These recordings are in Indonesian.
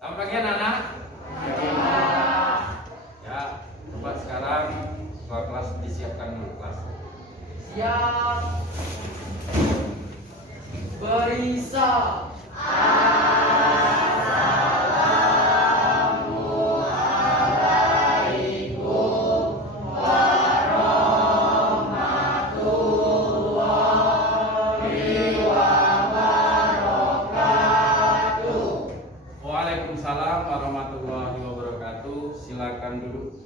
Selamat pagi anak-anak. Ya, coba sekarang kelas disiapkan dulu kelas. Siap. Berisa. Waalaikumsalam warahmatullahi wabarakatuh. Silakan duduk.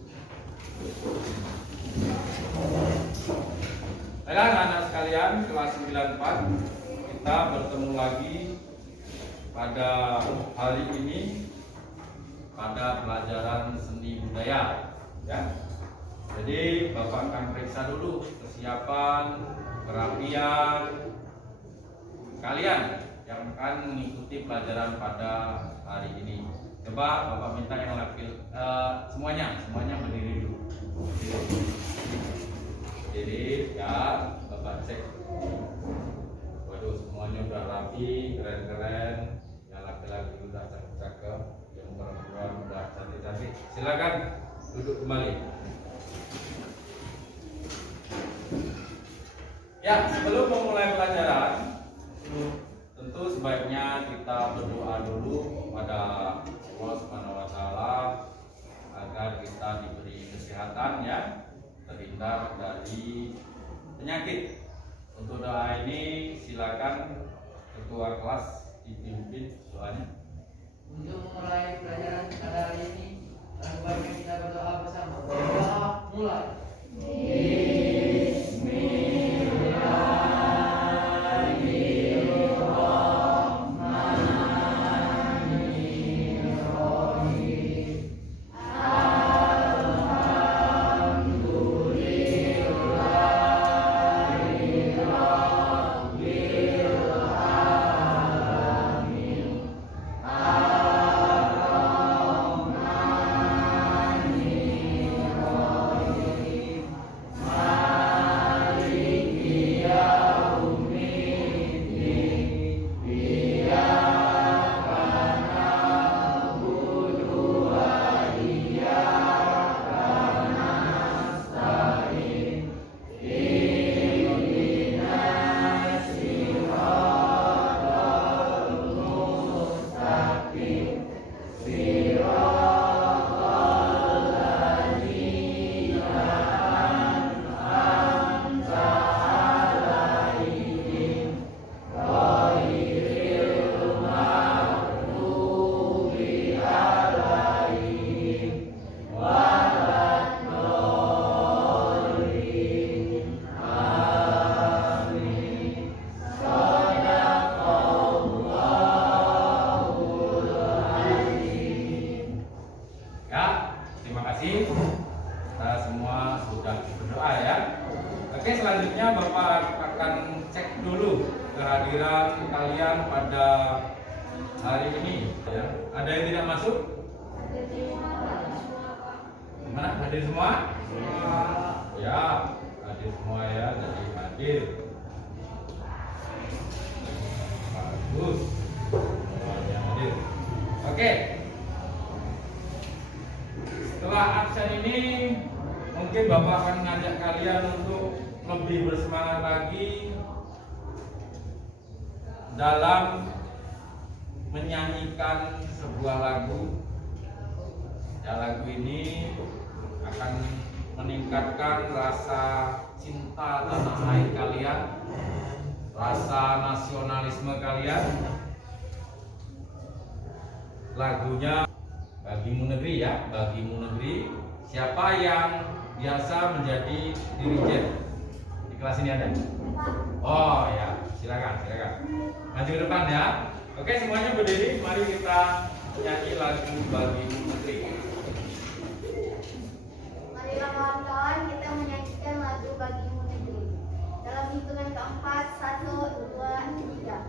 Baiklah anak-anak sekalian, kelas 94 kita bertemu lagi pada hari ini pada pelajaran seni budaya, ya. Jadi Bapak akan periksa dulu kesiapan, kerapian kalian yang akan mengikuti pelajaran pada hari ini. Coba Bapak minta yang laki semuanya berdiri dulu. Berdiri, ya. Bapak cek. Waduh, semuanya udah rapi, keren-keren. Yang laki-laki udah cakep-cakep, yang perempuan udah cantik-cantik. Silakan duduk kembali. Ya, sebelum memulai pelajaran, tentu sebaiknya kita berdoa dulu kepada Allah Subhanahu wa taala agar kita diberi kesehatan, ya, terhindar dari penyakit. Untuk doa ini silakan ketua kelas dipimpin doanya. Untuk memulai pelajaran pada hari ini, baiknya kita berdoa bersama. Berdoa mulai. Kita semua sudah berdoa, ya. Oke, selanjutnya Bapak akan cek dulu kehadiran kalian pada hari ini, ya. Ada yang tidak masuk? Gimana? Hadir semua? Ya, hadir semua, ya. Jadi hadir. Bagus. Semuanya hadir. Oke. Setelah absen ini mungkin Bapak akan mengajak kalian untuk lebih bersemangat lagi dalam menyanyikan sebuah lagu. Ya, lagu ini akan meningkatkan rasa cinta tanah air kalian, rasa nasionalisme kalian. Lagunya Bagimu Negeri, ya, Bagimu Negeri. Siapa yang biasa menjadi dirijen di kelas ini ada? Oh ya, silakan. Maju ke depan, ya. Oke, semuanya berdiri. Mari kita nyanyi lagu Bagimu Negeri. Marilah kawan-kawan kita menyanyikan lagu Bagimu Negeri. Dalam hitungan keempat, 1, 2, 3.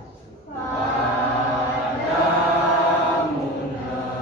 Padamu negeri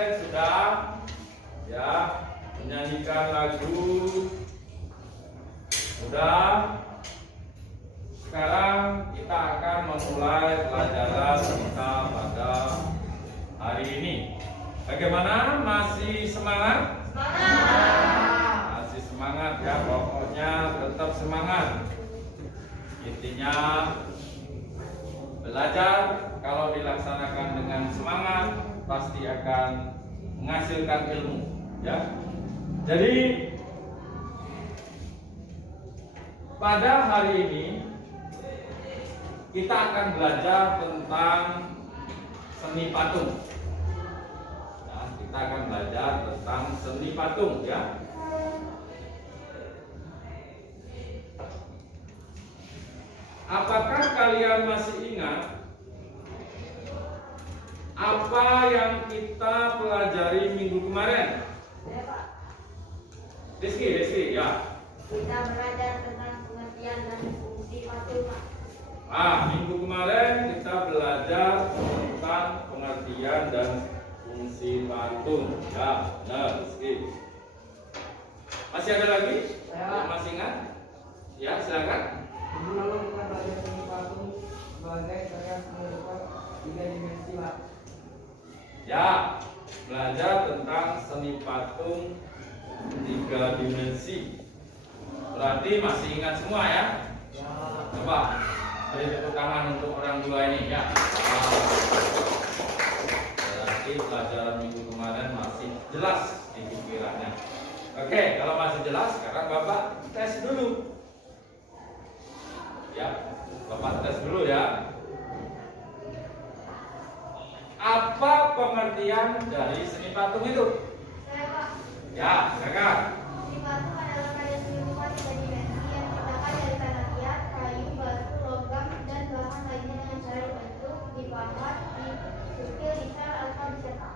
absen sudah ya, menyanyikan lagu sudah. Sekarang kita akan memulai pelajaran kita pada hari ini. Bagaimana? Masih semangat? Masih semangat ya, pokoknya tetap semangat. Intinya belajar kalau dilaksanakan dengan semangat pasti akan menghasilkan ilmu ya. Jadi pada hari ini kita akan belajar tentang seni patung. Nah, kita akan belajar tentang seni patung ya. Apakah kalian masih ingat apa yang kita pelajari minggu kemarin? Ya, Pak. Rizky, ya. Kita belajar tentang pengertian dan fungsi patung, Pak. Minggu kemarin kita belajar tentang pengertian dan fungsi patung. Ya, benar, Rizky. Masih ada lagi? Yang masih ingat? Ya, silakan. Minggu lalu kita belajar seni patung sebagai karya menyerupai 3 dimensi, Pak. Ya, belajar tentang seni patung 3 dimensi. Berarti masih ingat semua ya? Ya. Coba beri tepuk tangan untuk orang dua ini ya. Berarti pelajaran minggu kemarin masih jelas di pikirannya. Oke, kalau masih jelas, sekarang Bapak tes dulu. Ya, Bapak tes dulu ya. Apa pengertian dari seni patung itu? Saya, Pak. Ya, silakan. Seni patung adalah karya seni rupa 3 dimensi yang diciptakan dari tanah liat, kayu, batu, logam, dan bahan lainnya dengan cara dibentuk, dipahat, dikukil, dicor, atau dicetak.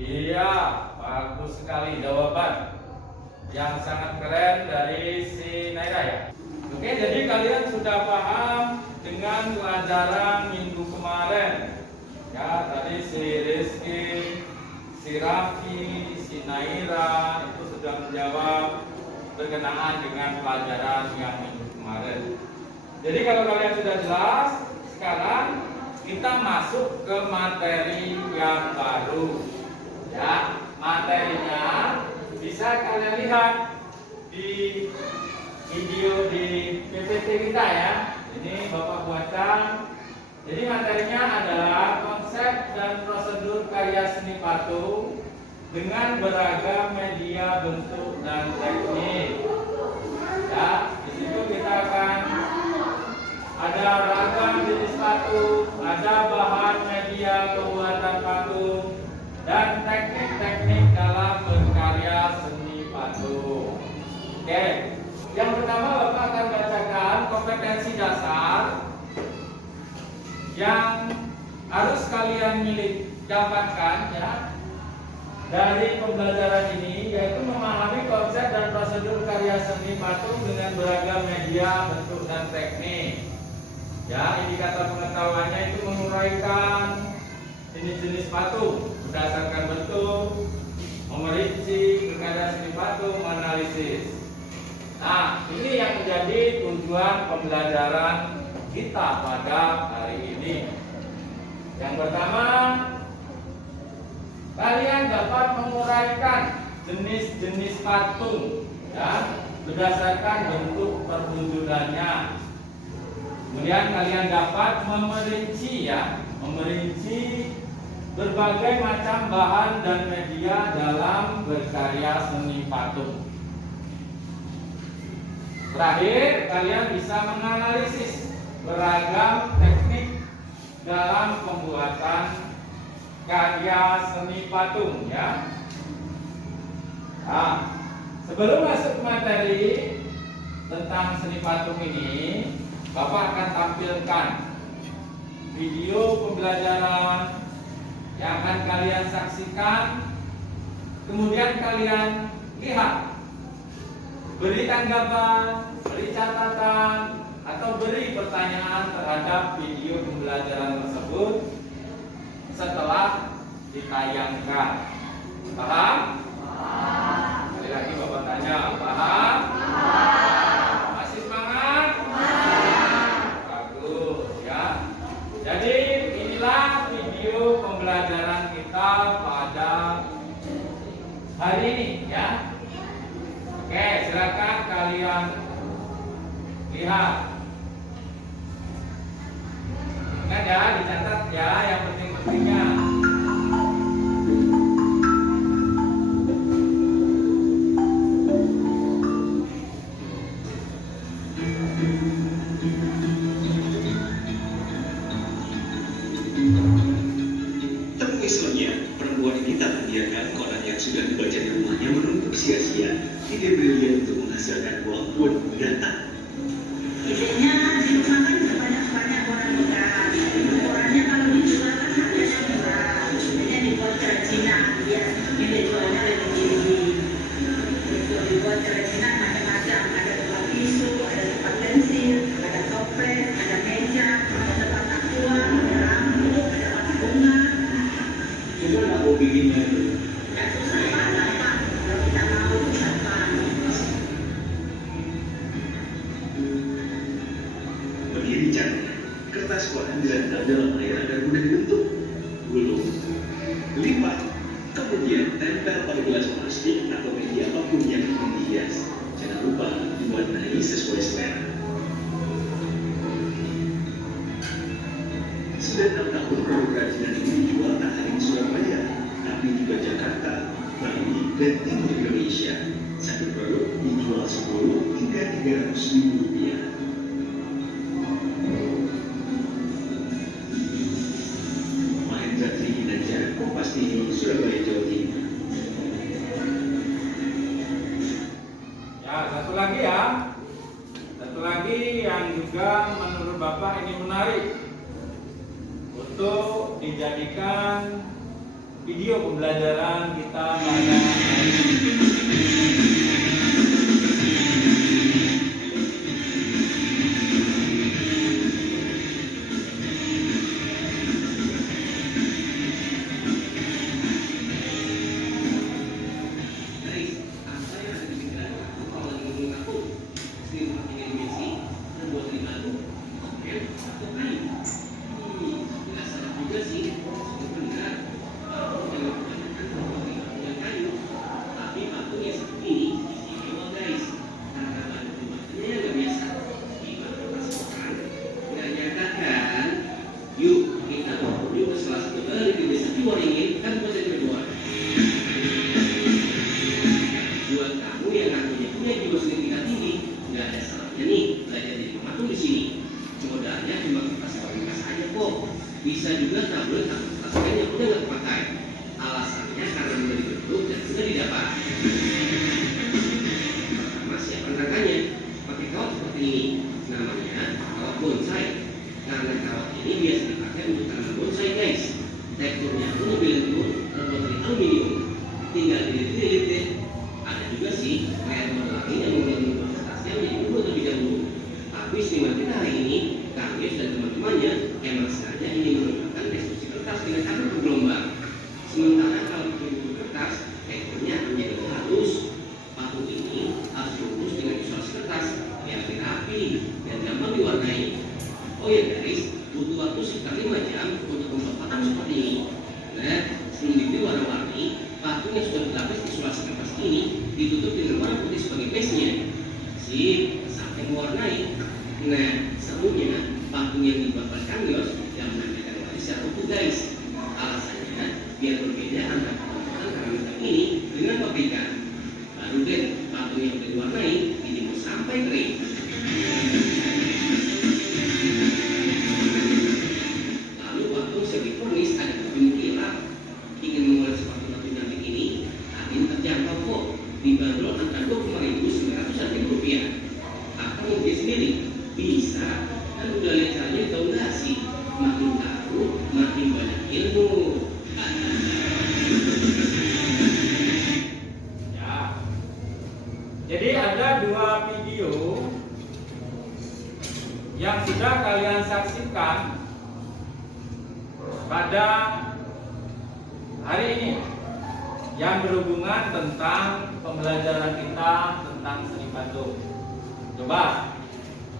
Iya, bagus sekali jawaban yang sangat keren dari si Naira ya. Oke, jadi kalian sudah paham dengan pelajaran minggu kemarin. Ya, tadi si Rizky, si Raffi, si Naira itu sudah menjawab berkenaan dengan pelajaran yang minggu kemarin. Jadi kalau kalian sudah jelas, sekarang kita masuk ke materi yang baru. Ya, materinya bisa kalian lihat di video di PPT kita ya. Ini Bapak buatkan. Jadi materinya adalah konsep dan prosedur karya seni patung dengan beragam media, bentuk, dan teknik. Ya, di situ kita akan ada ragam jenis patung, ada bahan media pembuatan patung, dan teknik-teknik dalam berkarya seni patung. Oke, yang pertama Bapak akan bacakan kompetensi dasar yang harus kalian dapatkan ya dari pembelajaran ini, yaitu memahami konsep dan prosedur karya seni patung dengan beragam media, bentuk, dan teknik. Ya, indikator pengetahuannya itu menguraikan jenis-jenis patung berdasarkan bentuk, memerinci berkarya seni patung, menganalisis. Nah, ini yang menjadi tujuan pembelajaran kita pada hari ini. Yang pertama, kalian dapat menguraikan jenis-jenis patung ya, berdasarkan bentuk perwujudannya. Kemudian kalian dapat memerinci berbagai macam bahan dan media dalam berkarya seni patung. Terakhir, kalian bisa menganalisis beragam teknik dalam pembuatan karya seni patung ya. Nah, sebelum masuk ke materi tentang seni patung ini, Bapak akan tampilkan video pembelajaran yang akan kalian saksikan. Kemudian kalian lihat, beri tanggapan, beri catatan, atau beri pertanyaan terhadap video pembelajaran tersebut setelah ditayangkan. Paham? Sekali lagi Bapak tanya, paham? Masih semangat? Bagus ya. Jadi inilah video pembelajaran kita pada hari ini ya. Oke, silakan kalian lihat. Ingat ya, dicatat ya yang penting-pentingnya. Temui Sonia, perempuan ini tak membiarkan koran yang sudah dibaca di rumahnya menumpuk sia-sia. Ide brilian untuk menghasilkan uang pun datang. Idenya di rumah kan banyak koran bekas. Korannya kalau dijual kan harganya murah. Idenya dibuat kerajinan biar nilai jualnya lebih tinggi. Untuk dibuat kerajinan macam-macam. Ada tempat tisu, ada tempat pensil, ada toples, ada meja, ada tempat aqua, ada lampu, ada tempat bunga. Coba nggak mau bikinnya itu. Nggak susah Pak, gampang. Kalau kita mau gampang. Berdiri caranya, kertas koran direndam dalam air agar mudah dibentuk. Gulung, lipat, kemudian tempel pada gelas plastik atau media apapun yang ingin dihias. Jangan lupa diwarnai sesuai selera. Sudah 6 tahun produk kerajinan ini dijual tak hanya di Surabaya, tapi juga Jakarta, Bali, dan Timur Indonesia. Satu produk dijual 10 hingga 300 ribu rupiah. Mahendra Triginanjar, Kompas TV, Surabaya, Jawa Timur. Ya, satu lagi ya. Satu lagi yang juga menurut Bapak ini menarik untuk dijadikan video pembelajaran kita pada hari ini. Guys, apa yang ada di pikiran aku kalau lagi ngomongin aku? Sering pakai dimensi dan buat lima lu. Oke, atau kayu. Nggak salah juga sih. Sudah benar. Aku jangan kebanyakan kalau lima dengan kayu. Tapi pakunya seperti ini istimewa guys. Karena bahan pembuatannya yang nggak biasa. Gimana perasaan? Nggak nyangka kan? Yuk, kita berkunjung ke salah satu galeri di Desa Ciwaringin, Kabupaten Cirebon. Buat kamu yang nantinya punya jiwa seni tingkat tinggi, nggak ada salahnya nih belajar jadi pematung di sini. Modalnya cuma kertas bekas aja kok. Bisa juga tablet atau kertas lain yang udah nggak kepakai. Alasannya karena mudah dibentuk dan sudah didapat. Pertama siapkan rangkanya. Pakai kawat seperti ini. Namanya kawat bonsai. Karena kawat ini biasa dipakai untuk tanaman bonsai guys. Teksturnya pun lebih lembut terbuat dari aluminium. Tinggal dililit-lilit deh. Ada juga sih kayak model lain yang membuat kertasnya menjadi unggul terlebih dahulu. Tapi seniman kita hari ini, Kang Yes dan teman-temannya emang sengaja ingin mengembangkan konstruksi kertas dengan cara bergelombang. Sementara kalau bentuk kertas, teksturnya menjadi lebih halus. Patung ini harus dibungkus dengan isolasi kertas biar lebih rapi dan gampang diwarnai. Oh ya guys, butuh waktu sekitar 5 jam untuk membuat patung seperti ini. Nah, sebelum diberi warna-warni, patung yang sudah berlapis isolasi kertas ini ditutup dengan warna putih sebagai base-nya. Sip, sampai mewarnai. Nah, serunya patung yang dibuat oleh Kang Yos yang menampilkan warna secara utuh guys. Alasannya biar berbeda antara pembuatan keramik ini dengan pabrikan. Baru deh patung yang sudah diwarnai dijemur sampai kering. Lalu patung siap dipolis ada kebun kirap. Ingin memulai sepatu patung cantik ini, harganya terjangkau kok. Dibanderol antara 25.900 rupiah. Atau mau beli sendiri? Bisa. Kan udah lihat caranya tahu nggak sih? Makin tahu, makin banyak ilmu. Ya. Jadi ada 2 video yang sudah kalian saksikan pada yang berhubungan tentang pembelajaran kita tentang seni patung. Coba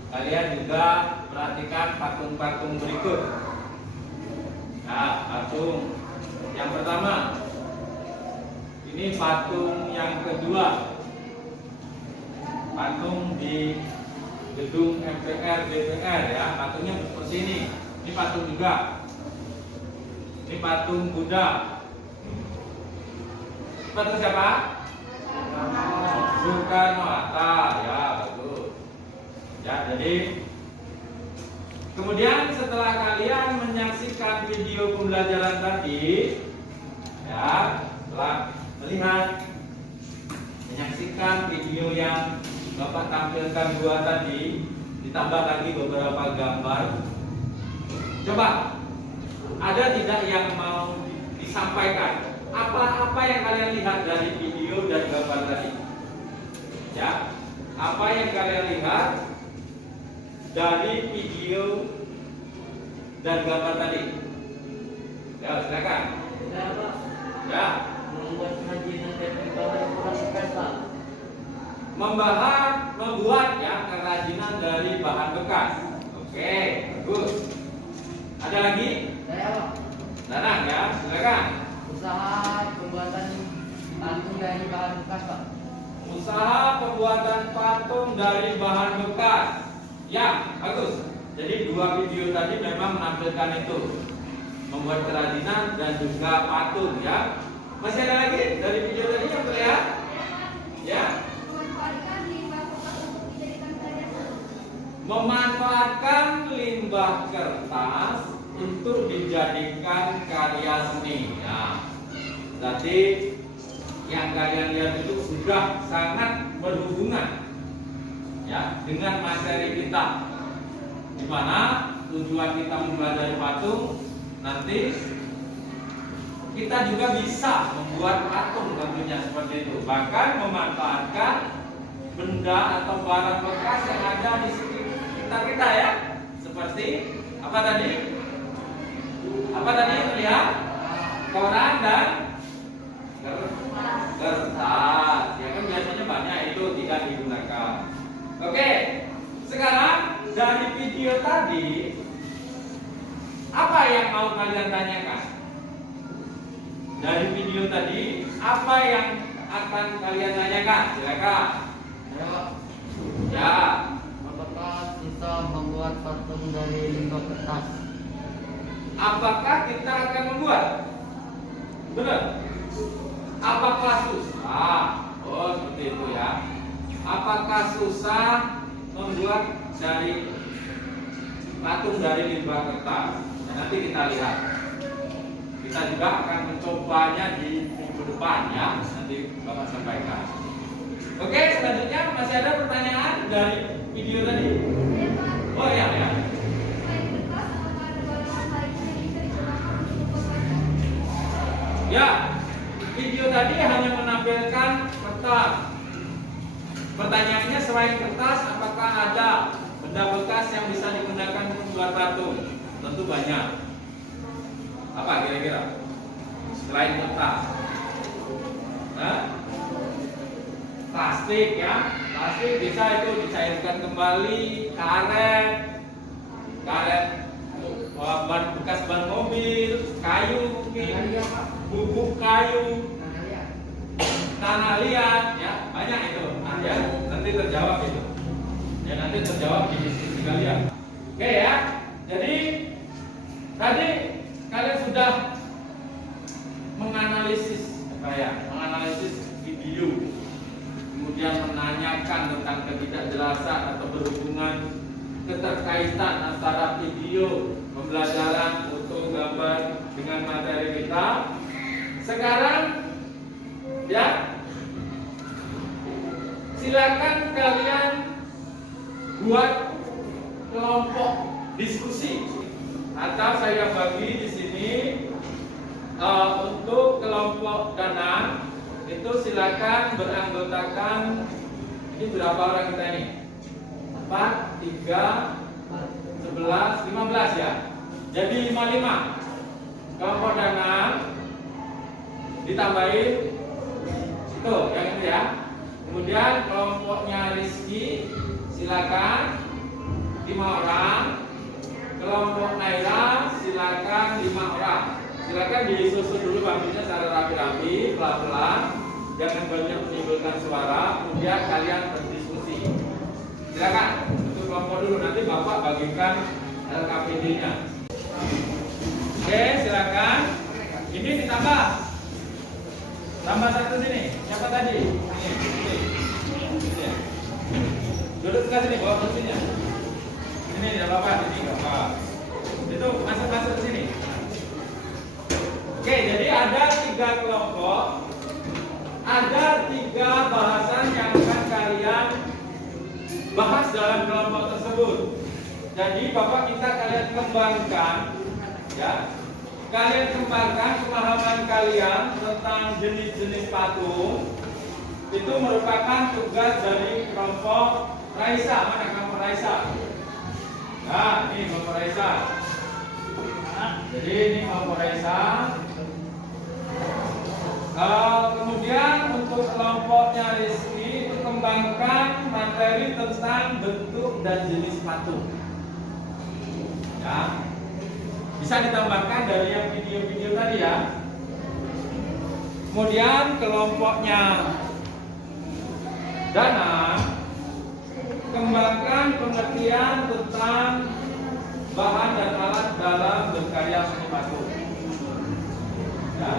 kalian juga perhatikan patung-patung berikut. Nah, patung yang pertama, ini patung yang kedua, patung di gedung MPR DPR ya, patungnya seperti ini. Ini patung juga. Ini patung Buddha. Patung siapa? Soekarno Hatta ya, bagus. Ya, jadi kemudian setelah kalian menyaksikan video pembelajaran tadi, ya, setelah melihat, menyaksikan video yang Bapak tampilkan dua tadi, ditambah lagi beberapa gambar. Coba, ada tidak yang mau disampaikan? Apa yang kalian lihat dari video dan gambar tadi? Ya, apa yang kalian lihat dari video dan gambar tadi? Ya, silakan. Ya, Pak. Ya. Membuat kerajinan dari bahan bekas, Pak. Membuat ya kerajinan dari bahan bekas. Oke, bagus. Ada lagi? Saya, Pak. Danang ya, silakan. Usaha pembuatan patung dari bahan bekas, Pak. Usaha pembuatan patung dari bahan bekas. Ya, bagus. Jadi dua video tadi memang menampilkan itu, membuat kerajinan dan juga patung ya. Masih ada lagi dari video tadi yang terlihat? Ya. Memanfaatkan limbah kertas untuk dijadikan karya seni. Ya. Berarti yang kalian lihat itu sudah sangat berhubungan ya dengan materi kita, di mana tujuan kita mempelajari patung, nanti kita juga bisa membuat patung tentunya seperti itu, bahkan memanfaatkan benda atau barang bekas yang ada di sekitar kita ya, seperti apa tadi? Apa tadi yang terlihat? Koran dan kertas. Ya kan biasanya banyak itu tidak digunakan. Oke, sekarang dari video tadi apa yang mau kalian tanyakan? Dari video tadi apa yang akan kalian tanyakan? Silakan. Ya. Apakah bisa membuat patung dari limbah kertas? Apakah kita akan membuat? Benar? Apakah susah? Oh, seperti itu ya. Apakah susah membuat dari patung dari limbah kertas? Nah, nanti kita lihat. Kita juga akan mencobanya di minggu depan ya. Nanti Bapak sampaikan. Oke, selanjutnya masih ada pertanyaan dari video tadi? Oh ya, ya. Ya, video tadi hanya menampilkan kertas. Pertanyaannya selain kertas, apakah ada benda bekas yang bisa digunakan untuk membuat patung? Tentu banyak. Apa kira-kira? Selain kertas? Hah? Plastik ya, plastik bisa itu dicairkan kembali, karet, bekas ban mobil, kayu mungkin, bubuk kayu, tanah liat, ya banyak itu. Nah, ya nanti terjawab itu. Ya nanti terjawab di diskusi kalian. Oke ya. Jadi tadi kalian sudah menganalisis menganalisis video, kemudian menanyakan tentang ketidakjelasan atau berhubungan keterkaitan antara video pembelajaran foto gambar dengan materi kita. Sekarang ya silakan kalian buat kelompok diskusi, atau saya bagi di sini untuk kelompok Danang itu silakan beranggotakan, ini berapa orang kita ini? 4, 3, 11, 15 ya. Jadi 55. Kelompok Danang ditambahin Tuh, yang itu ya. Kemudian kelompoknya Rizky, silakan 5 orang. Kelompok Naira, silakan 5 orang. Silakan disusun dulu bangkunya secara rapi-rapi, pelan-pelan, jangan banyak menimbulkan suara. Kemudian kalian berdiskusi. Silakan untuk kelompok dulu, nanti Bapak bagikan LKPD-nya. Oke, silakan. Ini ditambah. Tambah 1 sini. Siapa tadi? Ini. Duduk sebelah sini, bawa kursinya. Ini tidak apa-apa, ini enggak apa. Itu masuk ke sini. Oke, jadi ada 3 kelompok. Ada 3 bahasan yang akan kalian bahas dalam kelompok tersebut. Jadi Bapak minta kalian kembangkan, ya. Kalian kembangkan pemahaman kalian tentang jenis-jenis patung. Itu merupakan tugas dari kelompok Raisa. Mana kelompok Raisa? Nah, ini kelompok Raisa. Jadi ini kelompok Raisa. Kemudian untuk kelompoknya Rizky, kembangkan materi tentang bentuk dan jenis patung. Ya. Bisa ditambahkan dari yang video-video tadi ya. Kemudian kelompoknya Dana, kembangkan pengertian tentang bahan dan alat dalam berkarya seni patung. Ya.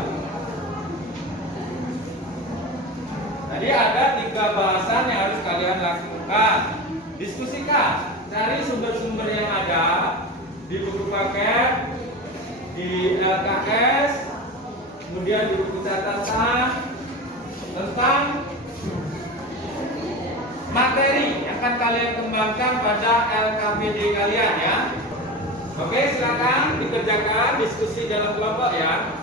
Jadi ada 3 bahasan yang harus kalian lakukan. Diskusikan, cari sumber-sumber yang ada di buku paket, di LKS, kemudian di buku catatan tentang materi yang akan kalian kembangkan pada LKPD kalian ya. Oke, silakan dikerjakan diskusi dalam kelompok ya.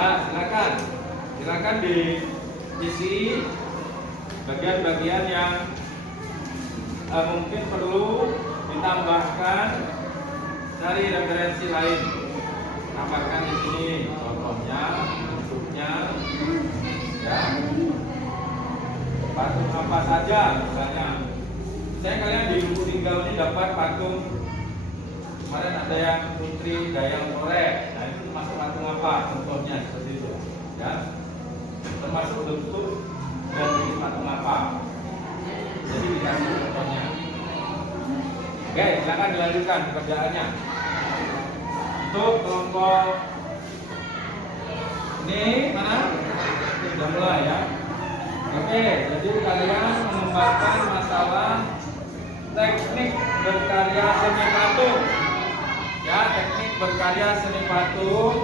Nah, silakan diisi bagian-bagian yang mungkin perlu ditambahkan dari referensi lain. Tambahkan di sini contohnya, bentuknya, ya. Patung apa saja, misalnya. Saya kalian di buku tinggal ini dapat patung. Kemarin ada yang Putri Dayang Sore. Nah itu termasuk patung apa? Contohnya seperti itu, ya. Termasuk bentuk dan jenis patung apa. Jadi dikasih contohnya. Oke, silakan dilanjutkan pekerjaannya. Untuk kelompok ini mana? Sudah mulai ya. Oke, jadi kalian mengembangkan masalah teknik berkarya seni patung. Ya, teknik berkarya seni patung.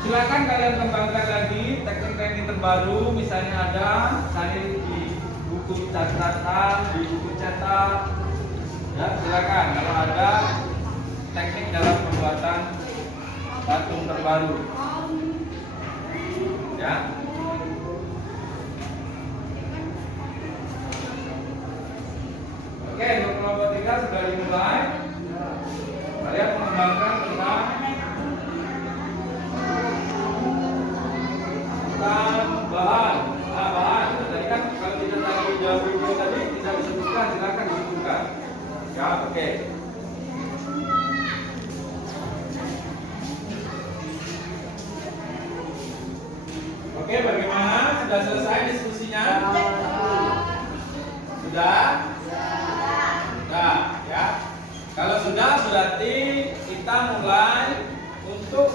Silakan kalian kembangkan lagi teknik-teknik terbaru, misalnya ada cari di buku catatan, di buku cetak. Ya, silakan kalau ada teknik dalam pembuatan patung terbaru. Ya. Oke, untuk kelompok 3 sudah dimulai. Kalian mengembangkan tentang bahan. Bahan. Tadi kan kalau kita tadi jawab video tadi tidak disebutkan, silakan disebutkan. Ya, oke. Oke, bagaimana? Sudah selesai diskusinya? Sudah? Sudah, ya. Kalau sudah berarti kita mulai untuk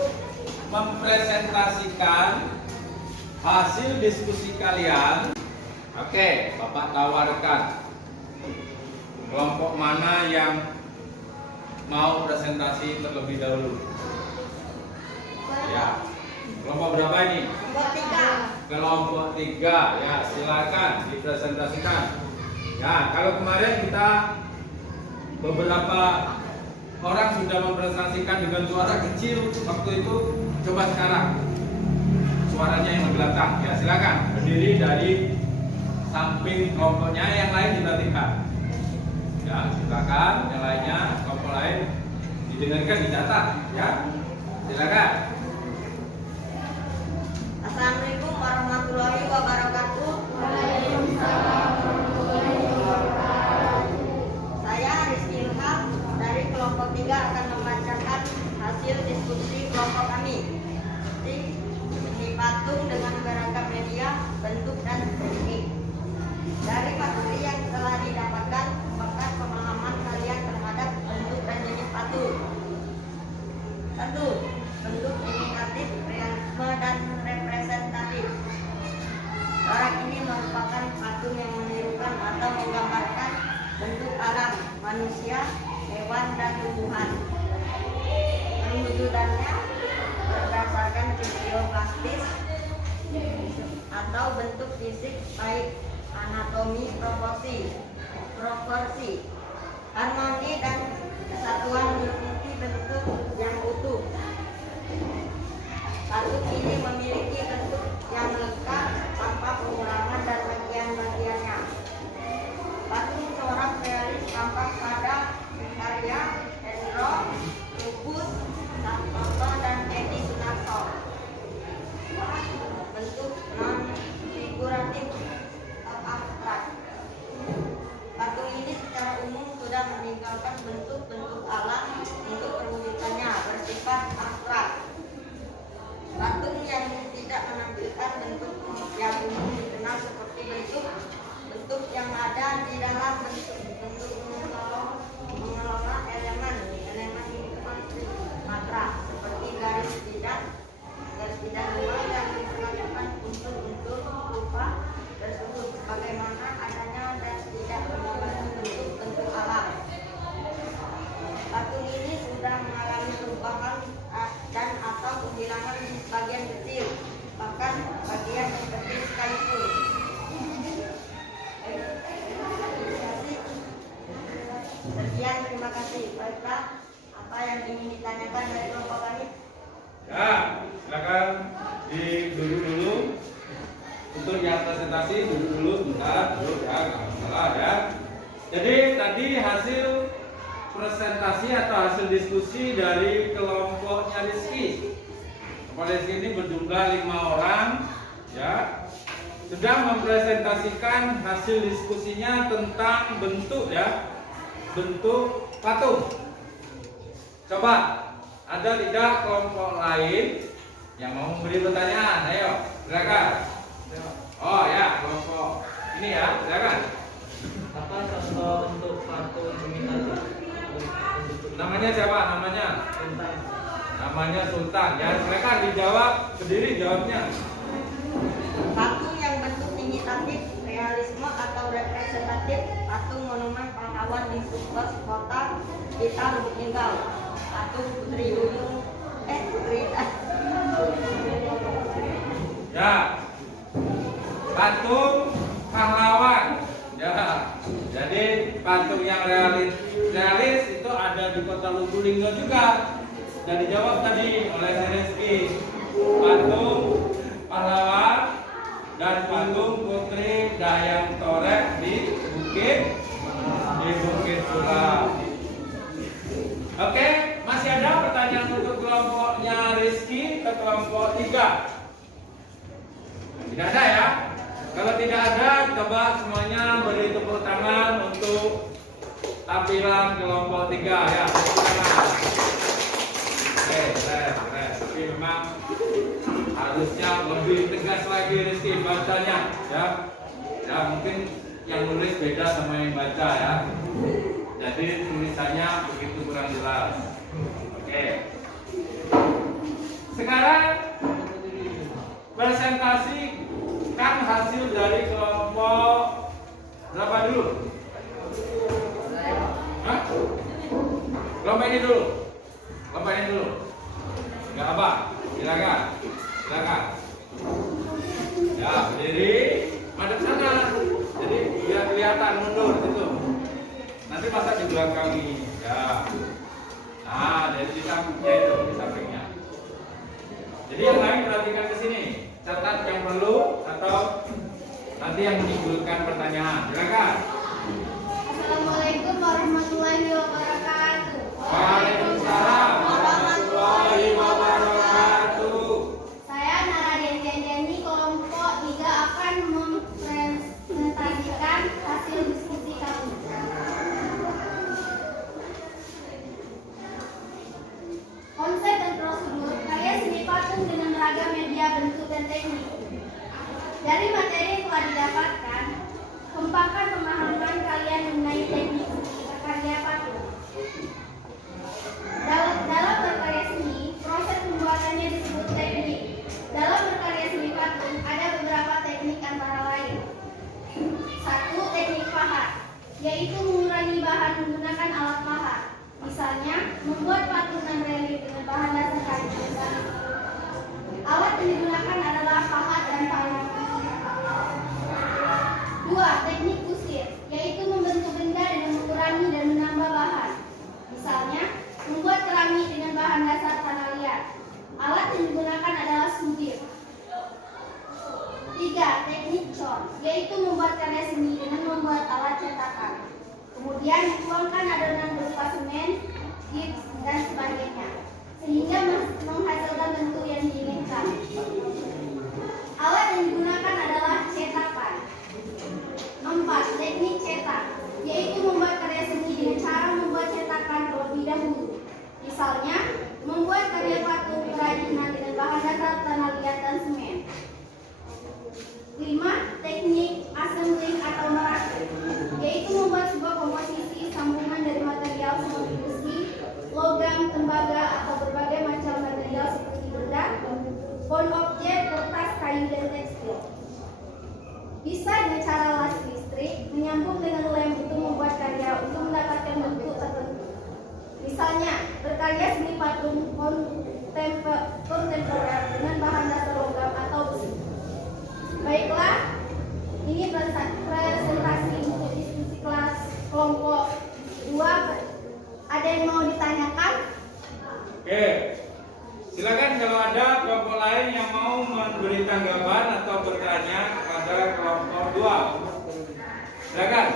mempresentasikan hasil diskusi kalian. Oke, Bapak tawarkan kelompok mana yang mau presentasi terlebih dahulu. Ya, kelompok berapa ini? Kelompok 3. Ya, silakan dipresentasikan. Ya, kalau kemarin kita beberapa orang sudah mempresentasikan dengan suara kecil waktu itu, coba sekarang suaranya yang lebih lantang. Ya, silakan berdiri dari samping kelompoknya, yang lain diperhatikan. Ya, silakan yang lainnya, kelompok lain didengarkan, dicatat. Ya, silakan. Assalamualaikum warahmatullahi wabarakatuh. Saya Rizky Ilham dari kelompok 3 akan membacakan hasil diskusi kelompok kami. Di patung dengan beragam media, bentuk dan teknik. Dari materi yang telah didapatkan, bahkan pemahaman kalian terhadap bentuk dan jenis patung. 1. Bentuk imitatif, realisme dan representatif. Corak ini merupakan patung yang menirukan atau menggambarkan bentuk alam, manusia, hewan, dan tumbuhan. Perwujudannya berdasarkan fisioplastis atau bentuk fisik, baik anatomi, proporsi, harmoni, dan kesatuan mengikuti bentuk yang utuh. Patung ini memiliki bentuk yang lengkap tanpa pengurangan dan bagian-bagiannya. Patung corak realis tampak pada karya Hendro, Rufus, Santoso, dan Edi Sunarso. Bentuk non-figuratif atau abstrak. Patung ini secara umum sudah meninggalkan bentuk-bentuk alam untuk perwujudannya bersifat abstrak. Patung yang tidak menampilkan bentuk yang umum dikenal seperti bentuk yang ada di dalam bentuk mengelola elemen matra seperti garis tidak luas yang diperlakukan unsur-unsur rupa tersebut sebagaimana adanya dan tidak menggambarkan bentuk-bentuk alam. Patung ini sudah mengalami perubahan dan atau kehilangan bagian kecil, bahkan bagian yang kecil sekalipun. Sekian, terima kasih. Baiklah, apa yang ingin ditanyakan dari kelompok kami? Ya, silakan duduk dulu. Untuk yang presentasi duduk dulu, bentar, duduk ya, nggak masalah ya. Jadi tadi hasil presentasi atau hasil diskusi dari kelompoknya Rizky. Kelompok Rizky ini berjumlah 5 orang, ya, sudah mempresentasikan hasil diskusinya tentang bentuk, ya, bentuk patung. Coba, ada tidak kelompok lain yang mau memberi pertanyaan? Ayo, silakan. Oh ya, kelompok ini ya, silakan. Apa contoh bentuk patung imitatif? Namanya siapa? Namanya? Sultan. Namanya Sultan. Ya, silakan dijawab, berdiri jawabnya. Patung yang bentuk imitatif, realisme atau representatif, patung monumen pahlawan di Subas Kota kita Lubuk Linggau. Patung Putri Duyung, Ya, patung pahlawan. Ya, jadi patung yang realis itu ada di Kota Lubuk Linggau juga. Dan dijawab tadi oleh Rizky. Patung pahlawan dan patung Putri Dayang Torek di Bukit Sulam. Oke, masih ada pertanyaan untuk kelompoknya Rizky ke kelompok 3? Tidak ada ya? Kalau tidak ada, coba semuanya beri tepuk tangan untuk tampilan kelompok 3 ya. Tepuk tangan. Oke, keren. Tapi memang harusnya lebih tegas lagi Rizky bacanya ya. Ya mungkin yang nulis beda sama yang baca ya. Jadi tulisannya begitu kurang jelas. Oke. Sekarang presentasikan hasil dari kelompok berapa dulu? Hah? Kelompok ini dulu. Kelompok ini dulu. Enggak apa? Silakan. Ya, berdiri, madep sana. Jadi biar kelihatan mundur situ. Nanti masak di belakang ini. Ya. Nah, dari di sampingnya itu, di sampingnya. Jadi yang lain perhatikan ke sini. catat yang perlu atau nanti yang menimbulkan pertanyaan? Silakan. Assalamualaikum warahmatullahi wabarakatuh. Waalaikumsalam warahmatullahi wabarakatuh. Saya Naradian Janjani, kelompok 3 akan mempresentasikan hasil diskusi kami. Konsep dan prosedur karya seni patung dengan beragam media, bentuk, dan teknik. Dari materi yang telah didapatkan, kembangkan pemahaman kalian mengenai teknik karya patung. Dalam berkarya seni, proses pembuatannya disebut teknik. Dalam berkarya seni patung, ada beberapa teknik antara lain. 1. Teknik pahat, yaitu mengurangi bahan menggunakan alat pahat. Misalnya, membuat patung non relief dengan bahan dasar kayu. Alat yang digunakan adalah pahat dan palu. 2. Teknik kusir, yaitu membentuk benda dengan mengurangi dan menambah bahan. Misalnya, membuat keramik dengan bahan dasar tanah liat. Alat yang digunakan adalah subir. 3. Teknik cor, yaitu membuat karya seni dengan membuat alat cetakan. Kemudian dituangkan adonan berupa semen, gips, dan sebagainya, sehingga menghasilkan bentuk yang diinginkan. Alat yang digunakan adalah cetakan. 4. Teknik cetak, yaitu membuat karya seni dengan cara membuat cetakan terlebih dahulu. Misalnya, membuat karya patung kerajinan dengan bahan dasar tanah liat dan semen. 5. Teknik assembling atau merakit, yaitu membuat sebuah komposisi sambungan dari material seperti besi, logam, tembaga, atau berbagai macam material seperti bedak, bond objek, kertas, kayu, dan tekstil. Bisa dengan cara las listrik, menyambung dengan lem untuk membuat karya untuk mendapatkan bentuk tertentu. Misalnya, berkarya seni patung kontemporer dengan bahan dasar logam atau besi. Baiklah, ini presentasi untuk diskusi kelas kelompok 2. Ada yang mau ditanyakan? Oke. Silakan kalau ada kelompok lain yang mau memberi tanggapan atau bertanya kepada kelompok 2. Silakan.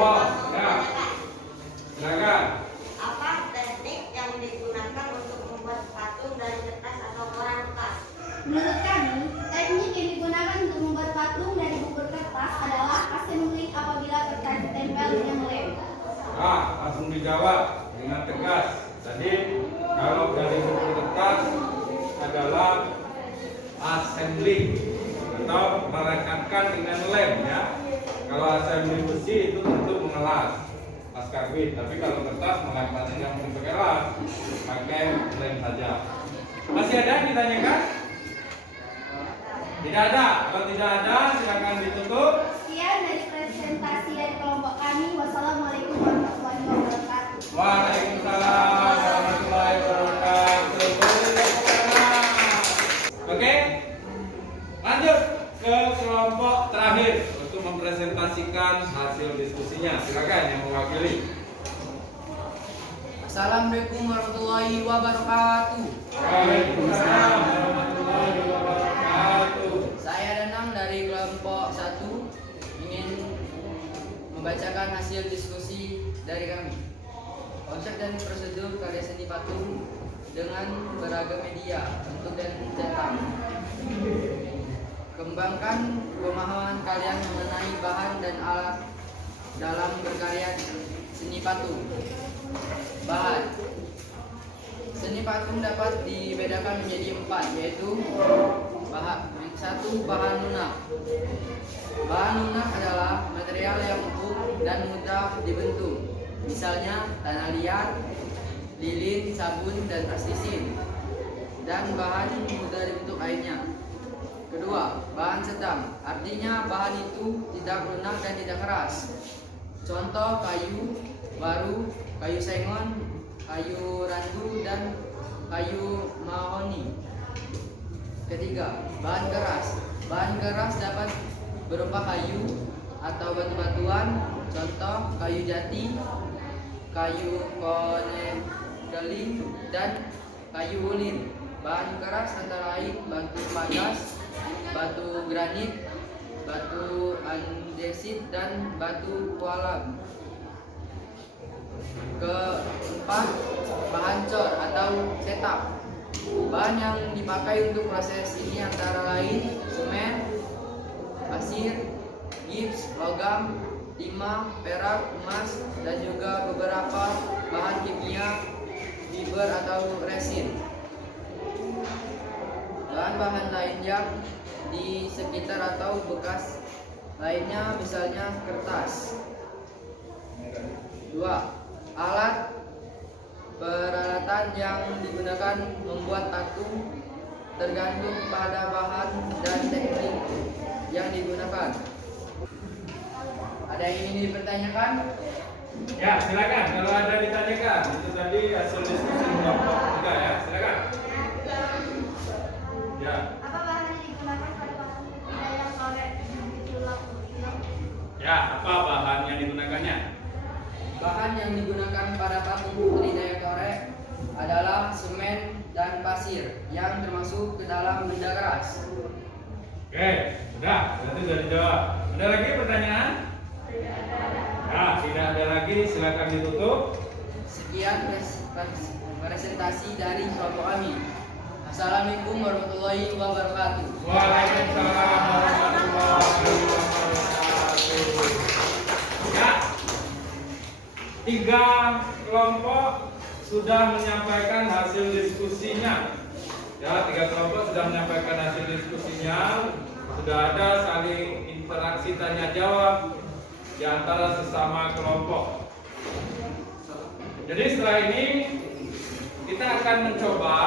Oh, ya. Silakan. Apa teknik yang digunakan untuk membuat patung dari kertas atau koran bekas? Menurut kami, teknik yang digunakan untuk membuat patung dari bubur kertas adalah assembling apabila kertas ditempel dengan lem. Langsung dijawab dengan tegas. Jadi kalau dari bubur kertas adalah assembling atau merekatkan dengan lem ya. Kalau assembling besi itu untuk mengelas pas karbit. Tapi kalau kertas mengelasnya yang pakai las, pakai lem saja. Masih ada yang ditanyakan? Tidak ada. Kalau tidak ada, silakan ditutup. Sekian dari presentasi dari kelompok kami. Wassalamualaikum warahmatullahi wabarakatuh. Waalaikumsalam warahmatullahi wabarakatuh. Oke, lanjut ke kelompok terakhir untuk mempresentasikan hasil diskusinya. Silakan yang mewakili. Assalamualaikum warahmatullahi wabarakatuh. Waalaikumsalam warahmatullahi wabarakatuh. Saya Danang dari kelompok 1 ingin membacakan hasil diskusi dari kami. Konsep dan prosedur karya seni patung dengan beragam media, bentuk dan cetak. Kembangkan pemahaman kalian mengenai bahan dan alat dalam berkarya seni patung. Bahan seni patung dapat dibedakan menjadi 4, yaitu bahan 1. Bahan lunak. Bahan lunak adalah material yang empuk dan mudah dibentuk, misalnya tanah liat, lilin, sabun, dan plastisin, dan bahan mudah dibentuk lainnya. Kedua, bahan sedang, artinya bahan itu tidak lunak dan tidak keras. Contoh kayu baru, kayu sengon, kayu randu, dan kayu mahoni. Ketiga, bahan keras. Bahan keras dapat berupa kayu atau batu-batuan, contoh kayu jati, kayu konegeling, dan kayu ulin. Bahan keras antara lain batu padas, batu granit, batu andesit, dan batu kualam. Keempat, bahan cor atau setup. Bahan yang dipakai untuk proses ini antara lain semen, pasir, gips, logam, timah, perak, emas, dan juga beberapa bahan kimia, fiber atau resin. Bahan-bahan lain yang di sekitar atau bekas lainnya misalnya kertas. 2. Alat peralatan yang digunakan membuat patung tergantung pada bahan dan teknik yang digunakan. Ada yang ingin dipertanyakan? Ya, silakan. Kalau ada ditanyakan, itu tadi hasil diskusi kelompok juga ya. Silakan. Ya. Apa bahan yang digunakan pada patung budaya korek tulang? Ya, apa bahan yang digunakannya? Bahan yang digunakan pada patung Putri Daya Korek adalah semen dan pasir yang termasuk ke dalam benda keras. Oke, sudah. Berarti sudah dijawab. Ada lagi pertanyaan? Ya, tidak ada lagi. Silakan ditutup. Sekian presentasi dari kelompok kami. Assalamualaikum warahmatullahi wabarakatuh. Waalaikumsalam warahmatullahi wabarakatuh. Ya, 3 kelompok sudah menyampaikan hasil diskusinya. Ya, 3 kelompok sudah menyampaikan hasil diskusinya. Sudah ada saling interaksi tanya jawab di antara sesama kelompok. Jadi setelah ini kita akan mencoba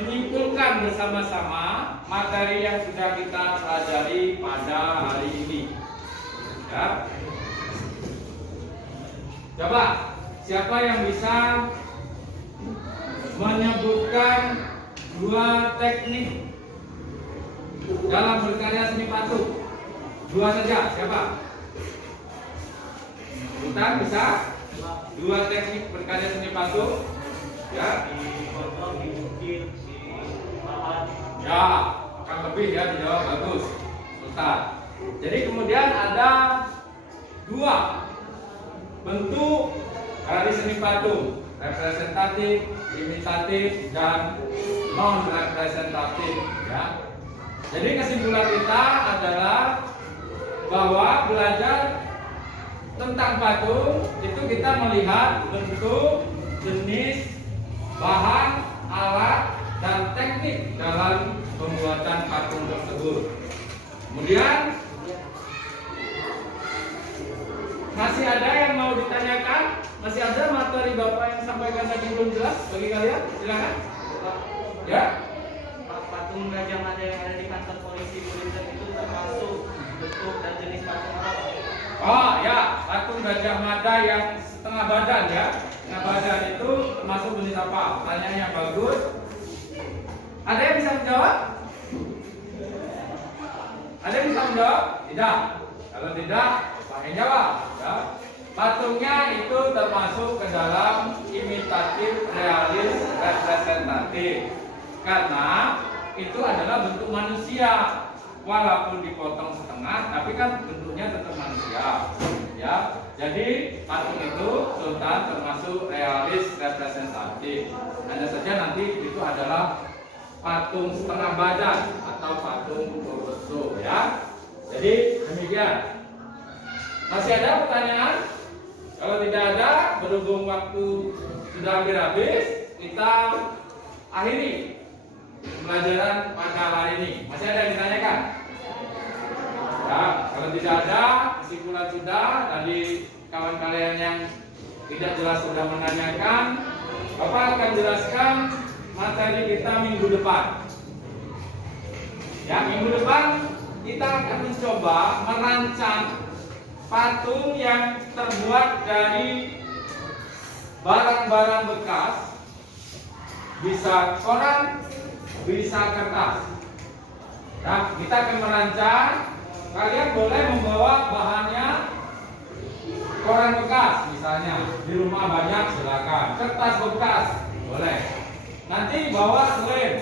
menyimpulkan bersama-sama materi yang sudah kita pelajari pada hari ini. Ya. Coba siapa yang bisa menyebutkan 2 teknik dalam berkarya seni patung? 2 saja, siapa? Bukan bisa? 2 teknik berkarya seni patung? Ya. Ya, akan lebih ya dijawab bagus. Sultan. Jadi kemudian ada 2 bentuk dari seni patung: representatif, imitatif, dan non representatif. Ya. Jadi kesimpulan kita adalah bahwa belajar tentang patung itu kita melihat bentuk, jenis, bahan, alat, dan teknik dalam pembuatan patung tersebut. Kemudian masih ada yang mau ditanyakan? Masih ada materi Bapak yang sampaikan tadi belum jelas bagi kalian? Silakan. Ya. Patung Gajah Mada yang ada di kantor polisi Burinten itu termasuk bentuk dan jenis patung apa? Oh ya, patung Gajah Mada yang setengah badan ya. Setengah badan itu termasuk jenis apa? Pertanyaan yang bagus. Ada yang bisa menjawab? Ada yang bisa menjawab? Tidak. Kalau tidak, pakai jawab. Ya. Patungnya itu termasuk ke dalam imitatif, realis, representatif. Karena itu adalah bentuk manusia. Walaupun dipotong setengah, tapi kan bentuknya tetap manusia. Ya. Jadi patung itu Sultan termasuk realis, representatif. Hanya saja nanti itu adalah patung setengah badan atau patung torso ya. Jadi demikian. Masih ada pertanyaan? Kalau tidak ada, berhubung waktu sudah hampir habis, kita akhiri pembelajaran pada hari ini. Masih ada yang ditanyakan? Ya, kalau tidak ada, kesimpulan sudah. Tadi kawan kalian yang tidak jelas sudah menanyakan, Bapak akan jelaskan materi kita minggu depan. Ya, minggu depan kita akan mencoba merancang patung yang terbuat dari barang-barang bekas, bisa koran, bisa kertas. Nah, kita akan merancang. Kalian boleh membawa bahannya koran bekas, misalnya di rumah banyak silakan. Kertas bekas boleh. Nanti bawa lem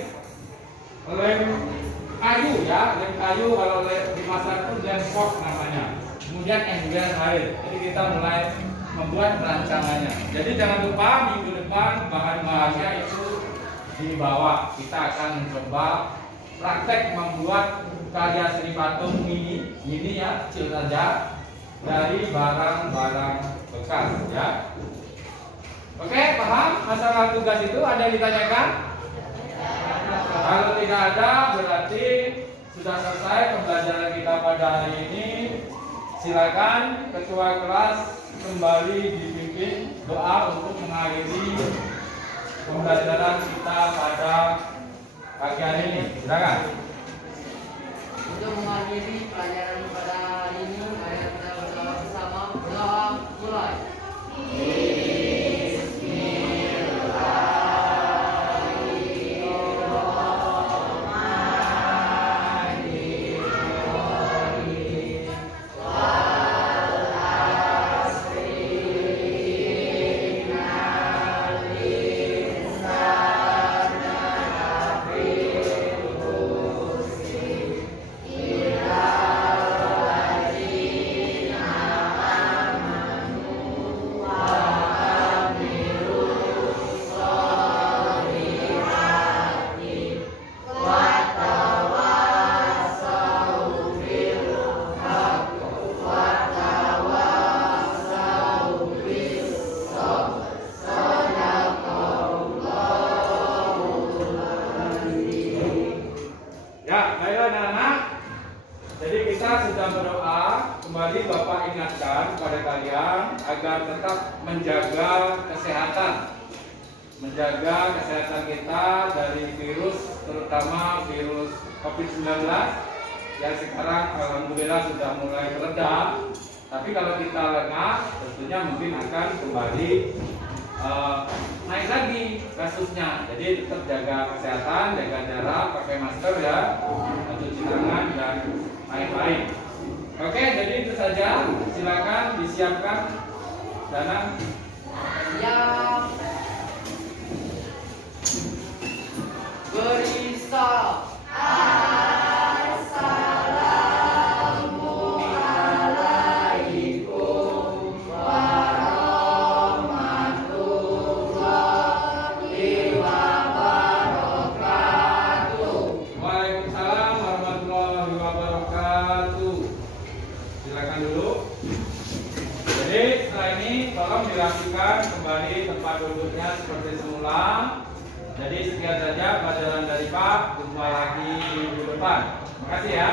kayu ya, lem kayu. Kalau di pasar itu lem pot namanya. Kemudian ember air. Jadi kita mulai membuat rancangannya. Jadi jangan lupa minggu depan bahan-bahannya itu dibawa. Kita akan mencoba praktek membuat karya seni patung mini ya, kecil saja, dari barang-barang bekas ya. Oke, paham masalah tugas itu? Ada yang ditanyakan? Kalau tidak ada, berarti sudah selesai pembelajaran kita pada hari ini. Silakan ketua kelas kembali dipimpin doa untuk mengakhiri pembelajaran kita pada pagi hari ini. Silakan. Untuk mengakhiri pelajaran pada hari ini, mari kita berdoa bersama. Berdoa mulai. Ya, baiklah anak-anak. Jadi kita sudah berdoa. Kembali Bapak ingatkan kepada kalian agar tetap menjaga kesehatan. Menjaga kesehatan kita dari virus, terutama virus COVID-19 yang sekarang alhamdulillah sudah mulai mereda. Tapi kalau kita lengah, tentunya mungkin akan kembali naik lagi kasusnya. Jadi tetap jaga kesehatan, jaga jarak, pakai masker ya, cuci tangan dan lain-lain. Oke, jadi itu saja. Silakan disiapkan dana. Siap. Beri salam. Waalaikumsalam warahmatullahi wabarakatuh. Silakan dulu. Jadi setelah ini tolong dirapikan kembali tempat duduknya seperti semula. Jadi sekian saja pelajaran dari Pak. Jumpa lagi minggu depan. Terima kasih ya.